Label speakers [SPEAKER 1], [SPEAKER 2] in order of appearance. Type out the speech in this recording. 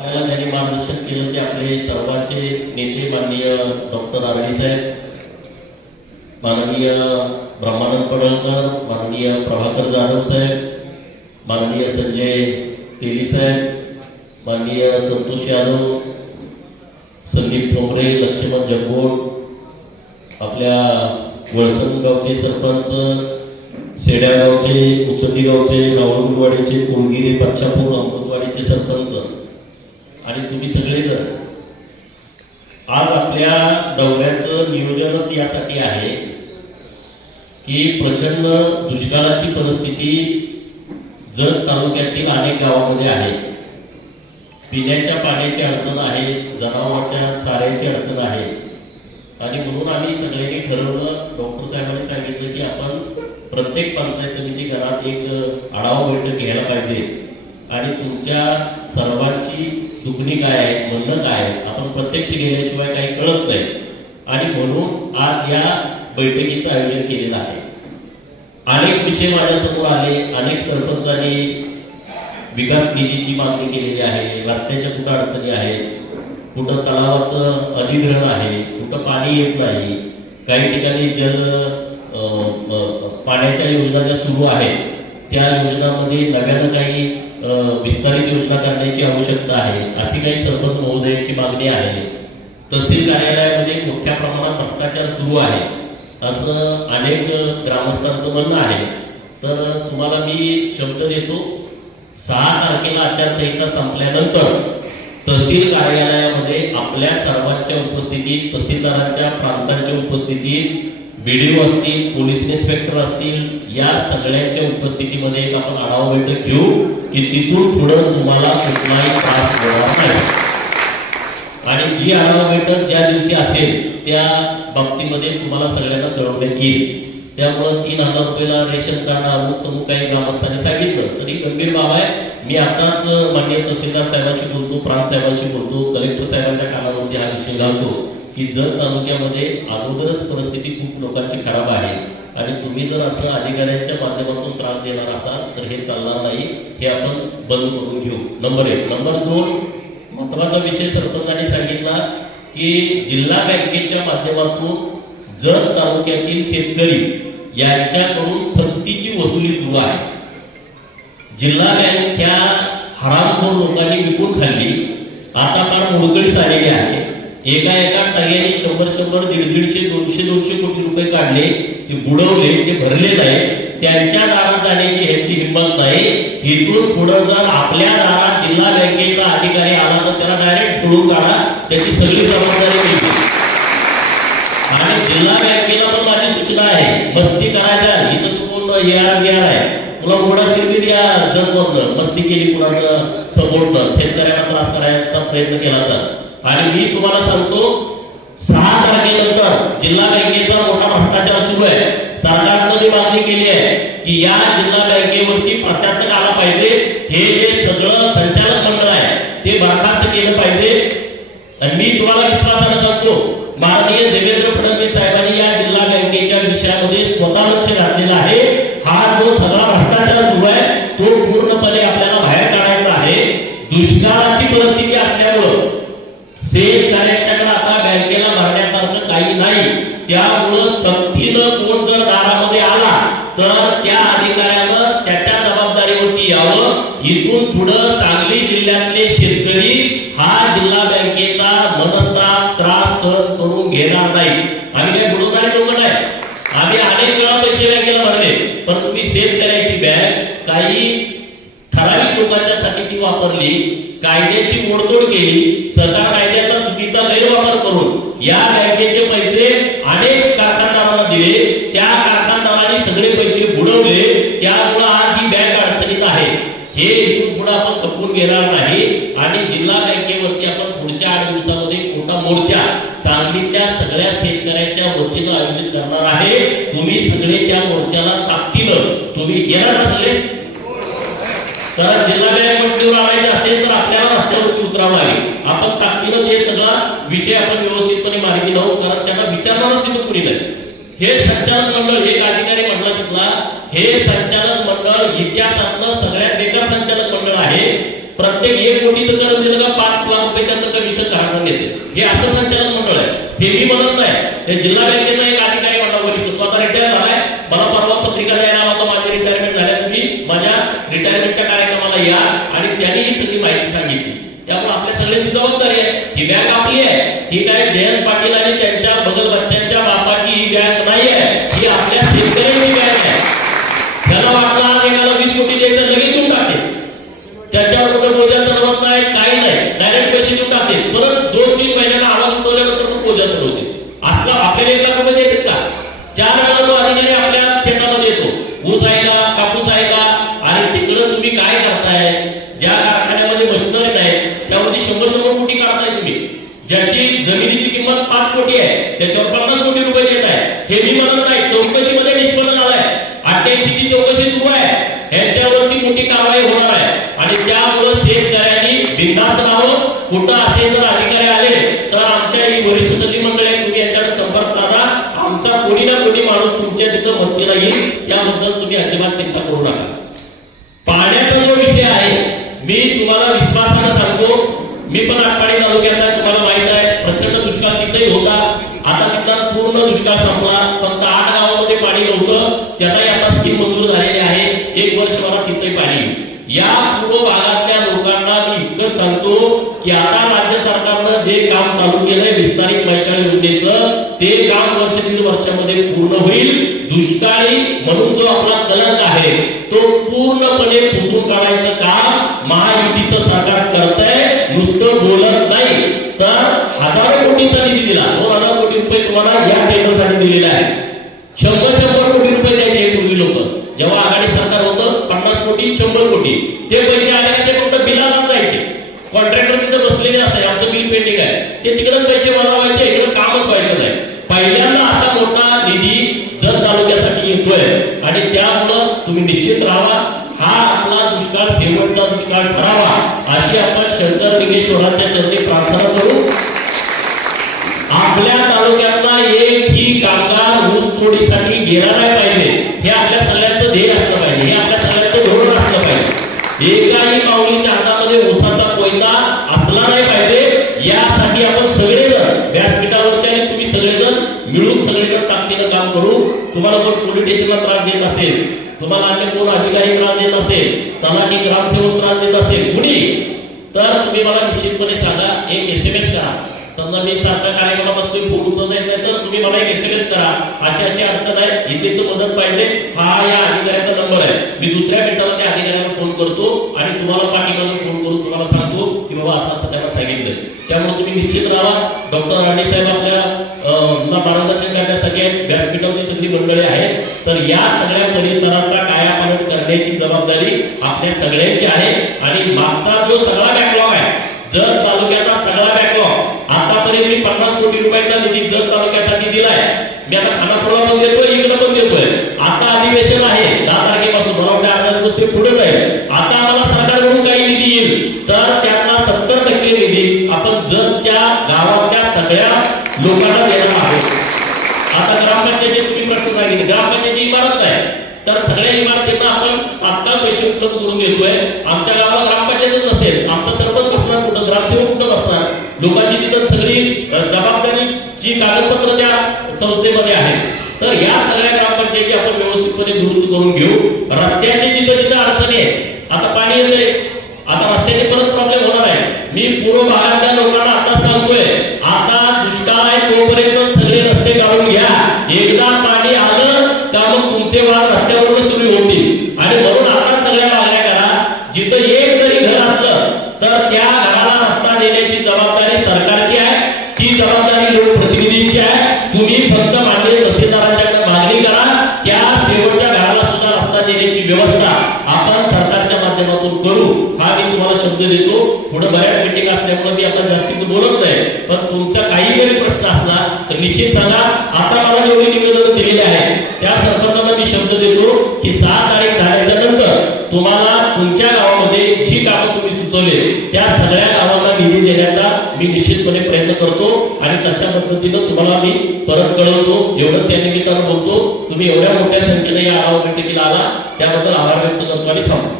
[SPEAKER 1] आपल्याला त्यांनी मार्गदर्शन केलं ते आपले सर्वांचे नेते माननीय डॉक्टर आरडी साहेब माननीय ब्रह्मानंद पडळकर माननीय प्रभाकर जाधव साहेब माननीय संजय तेली साहेब माननीय संतोष यादव संदीप ठोंबरे लक्ष्मण जगबोट आपल्या वळसण गावचे सरपंच सेड्या गावचे उचंदी गावचे गावडवाडीचे कोणगिरी पक्षापूर अमृतवाडीचे सरपंच आणि तुम्ही सगळेजण आज आपल्या दौऱ्याचं नियोजनच यासाठी आहे की प्रचंड दुष्काळाची परिस्थिती जत तालुक्यातील अनेक गावामध्ये आहे. पिण्याच्या पाण्याची अडचण आहे जनावरांच्या चाऱ्याची अडचण आहे. आणि म्हणून आम्ही सगळ्यांनी ठरवलं डॉक्टर साहेबांनी सांगितलं की आपण प्रत्येक पंचायत समिती घरात एक आढावा बैठक घ्यायला पाहिजे. आणि तुमच्या सर्वांची काय आहे म्हणणं काय आहे आपण प्रत्यक्ष गेल्याशिवाय काही कळत नाही. आणि म्हणून आज या बैठकीचं आयोजन केलेलं आहे. अनेक विषय माझ्यासमोर आले अनेक सरपंचांनी विकास निधीची मागणी केलेली आहे रस्त्याच्या कुठं अडचणी आहेत कुठं तलावाचं अधिग्रहण आहे कुठं पाणी येत नाही काही ठिकाणी जल पाण्याच्या योजना ज्या सुरू आहेत त्या योजनामध्ये नव्यानं काही विस्तारित योजना करण्याची आवश्यकता आहे. अशी काही सरपंच महोदयाची मागणी आहे. तहसील कार्यालयामध्ये मोठ्या प्रमाणात भ्रष्टाचार सुरू आहे. असं अनेक ग्रामस्थांचं म्हणणं आहे. तर तुम्हाला मी शब्द देतो. सहा तारखेला आचारसंहिता संपल्यानंतर तहसील कार्यालयामध्ये आपल्या सर्वांच्या उपस्थितीत तहसीलदारांच्या प्रांतांच्या उपस्थितीत बी डी ओ असतील पोलीस इन्स्पेक्टर असतील या सगळ्यांच्या उपस्थितीमध्ये एक आपण आढावा बैठक घेऊ की तिथून पुढं तुम्हाला कुठलाही त्रास होणार नाही. आणि जी आढावा बैठक ज्या दिवशी असेल त्या बाबतीमध्ये तुम्हाला सगळ्यांना कळवण्यात येईल. त्यामुळं तीन हजार रुपयाला रेशन कार्ड अमुक तमुक काही ग्रामस्थांनी सांगितलं तरी गंभीर बाब आहे. मी आताच माननीय तहसीलदार साहेबांशी बोलतो प्रांत साहेबांशी बोलतो कलेक्टर साहेबांच्या कानावरती हा विषय घालतो. की जर तालुक्यामध्ये अगोदरच परिस्थिती खूप लोकांची खराब आहे आणि तुम्ही जर असं अधिकाऱ्यांच्या माध्यमातून त्रास देणार असाल तर हे चालणार नाही. हे आपण बंद करून घेऊ. नंबर एक. नंबर दोन महत्त्वाचा विषय सरपंचांनी सांगितला की जिल्हा बँकेच्या माध्यमातून जत तालुक्यातील शेतकरी यांच्याकडून सक्तीची वसुली सुरू आहे जिल्हा बँक ह्या हरामखोर लोकांनी विकून खाल्ली. आता फार मोडकळीस आलेली आहे. एका एका टग्याने शंभर शंभर दीड दीडशे दोनशे दोनशे कोटी रुपये काढले ते बुडवले ते भरले नाही त्यांच्या दारात जाण्याची ह्याची हिंमत नाही. इथून पुढं जर आपल्या दारात जिल्हा बँकेचा अधिकारी आला तर त्याला डायरेक्ट सोडून काढा. त्याची सगळी जबाबदारी घेतली आणि जिल्हा बँकेला पण माझी सूचना आहे. मस्ती करायच्या इथं तू कोण येणार बिहार आहे. तुला कोणा फिरवीर या जगमधलं. मस्ती केली कुणाचं? सपोर्ट शेतकऱ्यांना त्रास करायचा प्रयत्न केला तर. आणि मी तुम्हाला सांगतो सहा तारखेनंतर जिल्हा बँकेचा मोठा भ्रष्टाचार सुरू आहे. सरकारनं मी मागणी केली आहे की या जिल्हा बँकेवरती प्रशासक आला पाहिजे. हे जे सगळं संचालक मंडळ आहे ते बरखास्त केलं पाहिजे. त्यामुळं सक्तीनं कोण जर दारामध्ये आला तर त्या अधिकाऱ्यानं त्याच्या जबाबदारीवरती यावं. इथून पुढं सांगली जिल्ह्यातले शेतकरी हा जिल्हा बँकेचा मनस्ताप त्रास सहन करून घेणार नाही. आम्ही काही बुडवणारे लोक नाही. आम्ही अनेक वेळा पैसे बँकेला भरले पण तुम्ही शेतकऱ्याची बँक काही ठराविक लोकांच्यासाठी ती वापरली कायद्याची मोडतोड केली सरकार कायद्याचा चुकीचा गैरवापर करून या बँक सगळे पैसे बुडवले त्यामुळं आज ही बँक अडचणीत आहे. हे इथून पुढे आपण खपवून घेणार नाही. आणि जिल्हा बँकेवरती आपण पुढच्या आठ दिवसामध्ये मोठा मोर्चा सांगलीतल्या सगळ्या शेतकऱ्यांच्या वतीनं आयोजित करणार आहे. तुम्ही सगळे त्या मोर्चाला ताकदीनं तुम्ही येणार ना तर जिल्हा बँक आणायचं असेल तर आपल्याला रस्त्यावरती उतरावं लागेल. आपण ताकदीनं हे सगळा विषय आपण हे संचालन मंडळ एक अधिकारी म्हटलं तिथला हे संचालन मंडळ इतिहासातलं सगळ्यात बेकार संचालक मंडळ आहे. प्रत्येक एक कोटीचं कर्ज दिलं का पाच लाख रुपये त्यांचं कमिशन घालून देते. हे असं संचालन मंडळ आहे. हे मी बदलत नाही हे जिल्हा शेतामध्ये येतो ऊस आहे का कापूस आहे का आणि तिकडं तुम्ही काय करताय ज्या कारखान्यामध्ये मशिनरी नाही त्यामध्ये शंभर शंभर कोटी काढताय तुम्ही ज्याची जमिनीची किंमत पाच कोटी आहे त्याच्यावर पन्नास कोटी रुपये देत आहे हे मी म्हणत नाही चौकशीमध्ये निष्पन्न झालाय अठ्ठ्याऐंशी ची चौकशी सुरू आहे ह्यांच्यावरती मोठी कारवाई होणार आहे आणि त्यामुळं शेतकऱ्यांनी बिनधास्त राहावं कुठं असे जर अधिकारी आले तर आमच्या ही वरिष्ठ सचिव मंडळी आहेत, तुम्ही यांच्याकडे संपर्क साधा आमचा कोणी ना कोणी माणूस तुमच्या तिथं मदतीला येईल त्याबद्दल तुम्ही अजिबात चिंता करू नका पाण्याचा जो विषय आहे मी तुम्हाला विश्वासानं सांगतो मी पण आटपाडी तालुक्यात आहे तुम्हाला माहीत आहे प्रचंड दुष्काळ तिथेही होता. आता तिथला पूर्ण दुष्काळ संपला. फक्त आठ गावामध्ये पाणी नव्हतं. त्यालाही आता स्कीम मंजूर झालेली आहे. एक वर्ष मला तिथे पाणी या पूर्व भागातल्या लोकांना मी इतकं सांगतो की आता राज्य सरकारनं जे काम चालू केलंय विस्तारित मैशाळी योजनेचं ते काम वर्ष दीड वर्षामध्ये पूर्ण होईल. दुष्काळी म्हणून जो आपला कलंक आहे तो पूर्णपणे पुसून काढायचं काम महायुतीचं सरकार करतंय. नुसतं बोलत नाही तर हजारो कोटीचा निधी दिला. दोन हजार कोटी रुपये तुम्हाला या टेबलसाठी दिलेला आहे शंभर शंभर कोटी रुपये द्यायचे हे पूर्वी लोक जेव्हा आघाडी सरकार होतं पन्नास कोटी शंभर कोटी ते पैसे आले का ते फक्त बिलाला जायचे कॉन्ट्रॅक्टर तिथं बसलेले असाय आमचं बिल पेंडिंग आहे ते तिकडे पैसे वाढवायचे इकडे कामच व्हायचं नाही पहिल्यांदा असा मोठा निधी जत तालुक्यासाठी येतोय आणि त्यामुळं तुम्ही निश्चित राहा हा आपला दुष्काळ शेवटचा दुष्काळ ठरावा अशी आपण शंकर लिंगेश्वराच्या चरणी प्रार्थना करू. आपल्या तालुक्यातला एक ही कामगार ऊस तोडीसाठी गेला नाही कार्यक्रमात पोहोचत नाही तर तुम्ही मला एक एस एम एस करा. अशी अशी अडचण आहे. इथे तर मदत पाहिजे. हा या अधिकाऱ्याचा नंबर आहे. मी दुसऱ्या मिनिटाला त्या अधिकाऱ्याला फोन करतो आणि तुम्हाला पाठीमागून फोन करून तुम्हाला सांगतो की बाबा असं असं त्यांना सांगितलं. त्यामुळे तुम्ही निश्चित राहा. डॉक्टर राणे साहेब आपल्या मार्गदर्शन करण्यासाठी आहेत. व्यासपीठावरची सगळी मंडळी आहेत. तर या सगळ्या परिसराचा कायापालट करण्याची जबाबदारी आपल्या सगळ्यांची आहे. आणि मागचा जो सगळा बॅकलॉग लोकांची तिथं सगळी जबाबदारी जी कागदपत्र त्या संस्थेमध्ये आहेत. तर या सगळ्या ग्रामपंचायती आपण व्यवस्थितपणे दुरुस्त करून घेऊ निश्चित सांगा. आता मला जेवढी निवेदन दिलेली आहे त्या सरपंचांना मी शब्द देतो की सहा तारीख झाल्याच्यानंतर तुम्हाला तुमच्या गावामध्ये जी कामं तुम्ही सुचवले त्या सगळ्या गावांना निधी देण्याचा मी निश्चितपणे प्रयत्न करतो आणि तशा पद्धतीनं तुम्हाला मी परत कळवतो. एवढंच या निमित्तानं बोलतो. तुम्ही एवढ्या मोठ्या संख्येने या आढावा बैठकीला आला. त्याबद्दल आभार व्यक्त करतो आणि थांबतो.